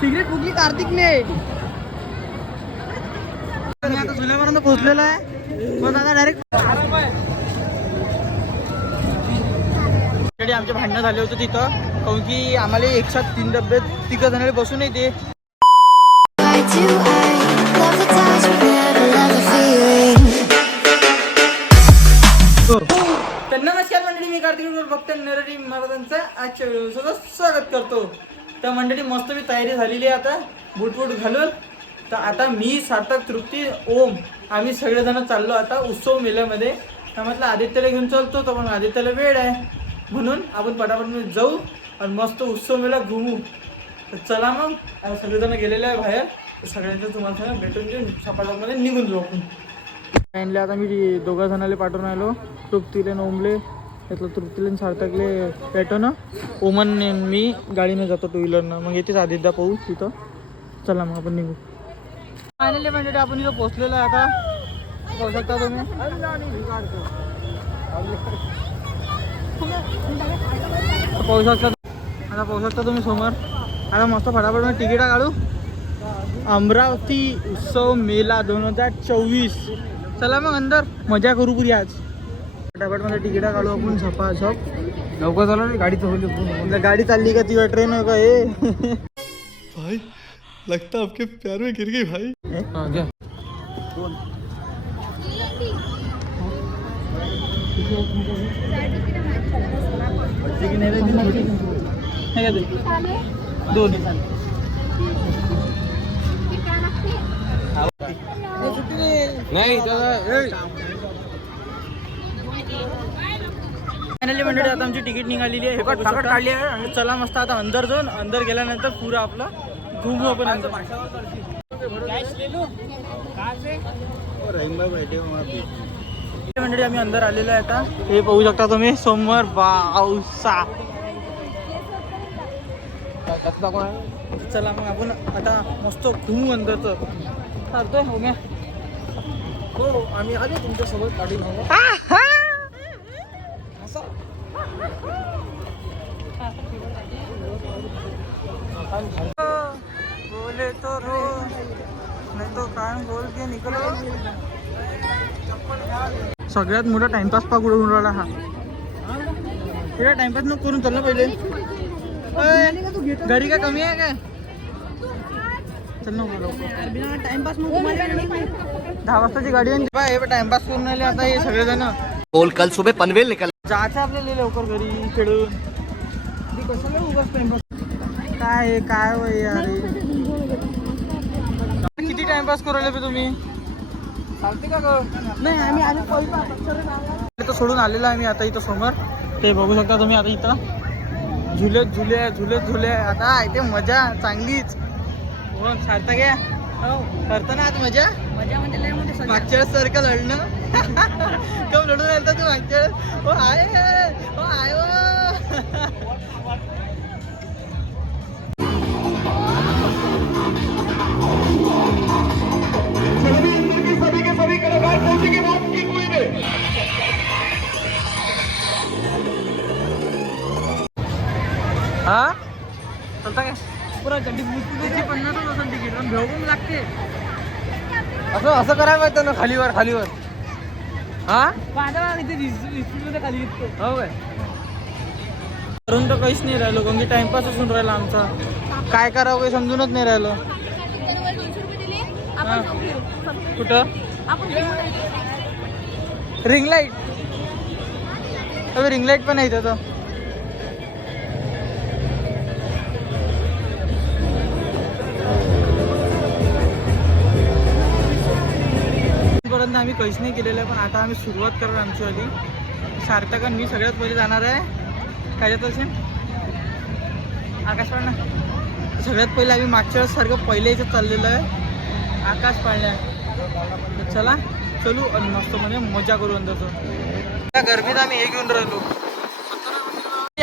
Cigarette फुकली कार्तिकने. मी आता जुन्यापर्यंत पोहोचलेला आहे. मग आता डायरेक्ट आमचे भांडणं झाले होते तिथं, काऊन की आम्हाला एकसाथ 3 डब्यात 3 जणांना बसून येते. तर नमस्कार मंडळी, मी कार्तिक फक्त नरहरी महाराजांचा आजच्या व्हिडिओ स्वागत करतो. तर मंडळी मस्त मी तयारी झालेली आहे आता बूट घालून. तर आता मी सार्थक, तृप्ती, ओम आम्ही सगळेजण चाललो आता उत्सव मेल्यामध्ये. तर म्हटलं आदित्यला घेऊन चालतो, तर पण आदित्यला वेळ आहे म्हणून आपण पटापट जाऊ आणि मस्त उत्सव मेला घुमू. तर चला मग, आता सगळेजण गेलेले आहे बाहेर. सगळ्यांचं तुम्हाला भेटून घेऊन सपाटामध्ये निघून जाऊ आपण. आणले आता मी 2 जणाले पाठवून आलो, तृप्तीले ओमले. त्यातलं तृप्तीले सार्थकले भेटो ना. ओमन मी गाडीने जातो 2 व्हीलरनं, मग येतेच आदित्य पाहू तिथं. चला मग आपण निघू. फायनली म्हणजे आपण इथं पोचलेलो आहे आता. पाहू शकता तुम्ही. पाहू शकता तुम्ही समोर. आता मस्त फटाफट मी तिकीट काढू. अमरावती उत्सव मेला 2024. चला मग अंदर मजा करू पुरी आज. फटाफट मध्ये तिकीट काढू आपण झपाझप. लवकर चालू रे, गाडी चालली. गाडी चालली का ती ट्रेन हो का हे? भाई लगता आपके प्यार में गिर गई भाई. क्या नहीं फायनली मंडळी आता आमची तिकीट निघालेली आहे. काढली आहे. चला मस्त आता अंदर जाऊन, अंदर गेल्यानंतर पुरा आपला घुमू आपण अंदर. मंडळी आम्ही अंदर आलेलो आहे आता. हे पाहू शकता तुम्ही समोर पावसा. चला मग आपण आता मस्त घुमू अंदरचं. चालतोय हो गया. हो आम्ही आले तुमच्यासोबत गाडी नाव. बोले तो रो नाही तो कान बोल के निकलो. सगळ्यात मोठा टाइमपास पकडून राहिला हा. हे टाइमपास नको करून चाललं पहिले. गाडी काय कमी आहे काय? चल नको टाइमपास नको. 10 वाजताची गाडी आहे. हे टाइमपास करून आले आता हे सगळेजण. बोल कल सुबह पनवेल निकल. जायचं आपल्याला लवकर घरी खेळून. कशाला उगाच टाइमपास काय काय वय यार. किती टाइमपास करू राहिले तुम्ही? चालते का ग? नाही आम्ही आले सोडून आलेलो आहे मी आता इथं समोर. ते बघू शकता तुम्ही आता इथं झुले आता इथे मजा चांगलीच. हो सार्थक घ्या करतो ना आता मजा. म्हणजे मागच्या वेळेस सारखं लढणं. कम लढून राहिलं तू मागच्या वेळेस. हो आहे हा चलता काय पुरा गड्डी बुजती. 50 असेल तिकीट पण भेवून लागते. असं करायला पाहिजे ना. खालीवर हा इथे स्पीडमध्ये खाली येतो. हो काय करून तर काहीच नाही राहिलो, कारण की टाइमपास असून राहिला आमचा. काय करावं काही समजूनच नाही राहिलो. कुठं रिंग लाईट. रिंग लाईट पण आहे इथं. आम्ही काहीच नाही केलेलं आहे, पण आता आम्ही सुरुवात करणार आमची आधी. सार्थक आणि मी सगळ्यात पहिले जाणार आहे. काय जात असेल आकाश पाळणा. सगळ्यात पहिले आम्ही मागच्या वेळेस सारखं पहिले इथं चाललेलं आहे आकाश पाळण्या. चला चलू आणि मस्त म्हणजे मजा करू अंदरचं. त्या गरमीत आम्ही हे घेऊन राहिलो.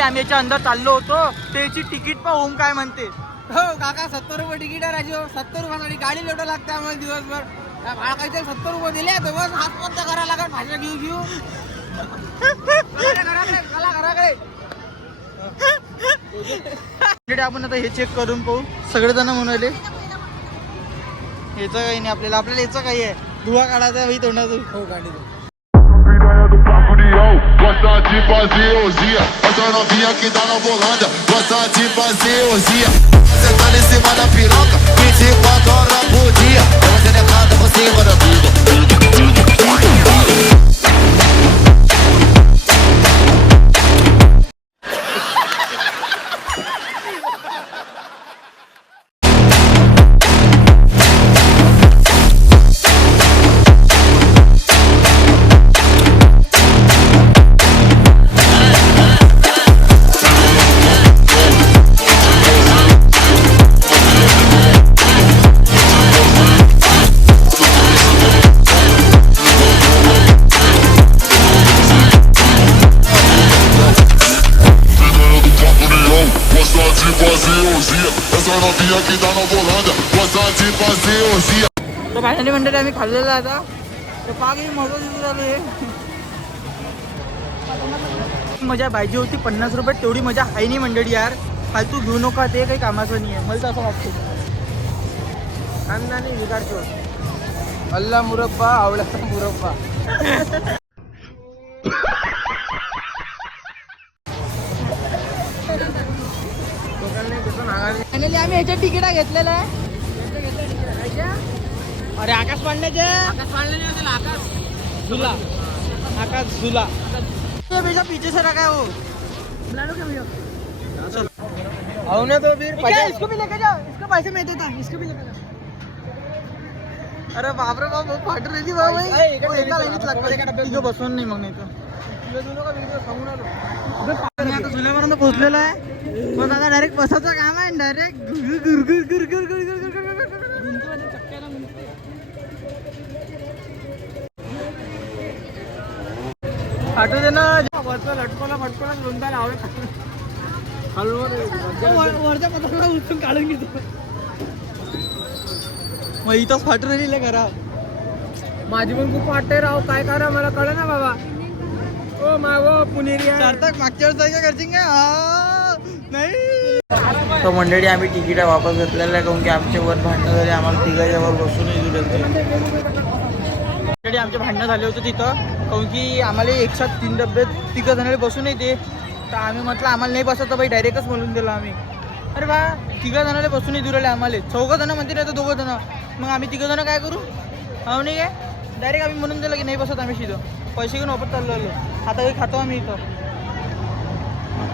आम्ही याच्या अंदर चाललो होतो. त्याची तिकीट पण ओम काय म्हणते. हो काका 70 रुपये तिकीट आहे राजू. 70 रुपयासाठी गाडी लोटं लागते आम्हाला दिवसभर. भाडकाचे 70 रुपये दिले तर बस हात कोणता करायला लागेल. भाषा घेऊ घराकडे आपण आता हे चेक करून पाहू. सगळेजण म्हणाले याचं काही नाही आपल्याला याचं काही आहे. धुवा काढायचा भाई तोंडातून. हो गाडी Gosta de fazer orgia, essa novinha que tá na volanda. Gosta de fazer orgia, você tá em cima da piroca, 24 horas por dia. Você decada por cima da tudo. Gosta de fazer orgia, essa novinha que tá na volanda. Gosta de fazer orgia. तर भाज्यांनी मंडळी आम्ही खाल्लेलं आहे आता. तर पाकी मजा दिसून आली. मजा पाहिजे होती 50 रुपये, तेवढी मजा आहे नाही मंडळी यार. फालतू घेऊ नका, ते काही कामाचं नाही आहे. मला तर असं वाटतं. खानदानी बिगाडतो. अल्ला मुरब्बा आवळ्याचा मुरब्बा. फायनली आम्ही ह्याच्या तिकीट घेतलेलं आहे. अरे आकाश पांड्याचे झुला. आकाश झुला पीछे से रखा है वो. हो ना तो फिर इसको भी लेके जाओ. इसको पैसे मैं देता हूँ. इसको भी लेके जाओ. अरे बापरे बाप फाटू रही बाबा. एका लाईनीत लागतो. बसवून नाही मग नाही तर. मी आता झुल्यापर्यंत पोहोचलेलो आहे. पण आता डायरेक्ट बसायचं काम आहे. डायरेक्ट फाटू दे ना. लटकोला फटकोला दोनदा लावलं वरच्या पत्राला उचलून काढून घेतो. मग इथंच फाटू राहिली करा. माझी पण खूप वाटते राव. काय करा मला कळलं ना बाबा. ओ मागो पुणेरी सार्थक मागच्या वेळेस जायचं करशील का? नाही. तर मंडळी आम्ही तिकीट वापस घेतलेलं आहे. काऊन की आमच्या वर भांडणं झाले. आम्हाला तिघाच्यावर बसूनही दिलं. मंडळी आमचे भांडणं झाले होते तिथं. काऊन की आम्हाला एकसाथ 3 डब्यात तिघं जणांना बसून येते. तर आम्ही म्हटलं आम्हाला नाही बसायचं बाई. डायरेक्टच बोलून दिलं आम्ही. अरे बा तिघं जणांना बसूनही देऊ राहिले आम्हाला. 4 जण म्हणते नाही तर 2 जण. मग आम्ही 3 जण काय करू? हो नाही काय. डायरेक्ट आम्ही म्हणून दिलं की नाही बसत आम्ही शिजो. पैसे घेऊन वापस चाललो आलो. आता काही खातो आम्ही इथं.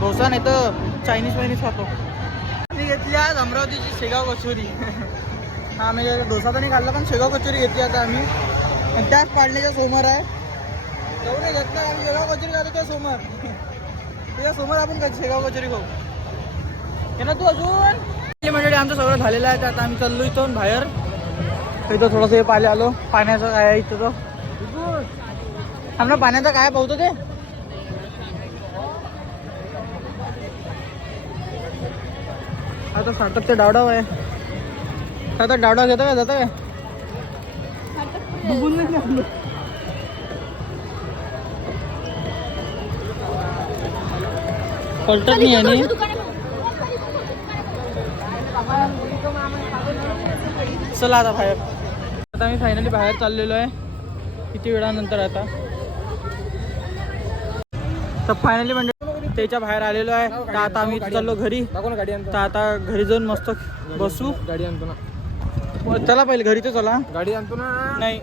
डोसा नाही तर चायनीज खातो. आम्ही घेतली आज अमरावतीची शेगाव कचोरी. हा आम्ही डोसा तर नाही खाल्ला पण शेगाव कचोरी घेतली आता आम्ही. आणि त्याच पाडण्याच्या समोर आहे. तेवढं नाही घेतलं आम्ही. शेगाव कचोरी खातो त्या समोर. त्याच्या समोर आपण शेगाव कचोरी खाऊ. हे ना तू अजून मंडळी आमचं सगळं झालेलं आहे. आता आम्ही चाललो इथून बाहेर. इथं थोडंसं हे पाहिले आलो. पाण्याचं काय आहे इथं. तो आम्हाला पाण्याचं काय पाहतो ते. आता सार्थक ते डावडाव आहे. सार्थक डावडाव घेतो काय जातं काय. पलटत नाही आणि चला आता बाहेर. आता आम्ही फायनली बाहेर चाललेलो आहे. किती वेळानंतर आता. तर फायनली म्हणजे त्याच्या बाहेर आलेलो आहे. तर आता आम्ही चाललो घरी. तर आता घरी जाऊन मस्त बसू. गाडी आणतो ना. चला पहिले घरी तर चला. गाडी आणतो ना. नाही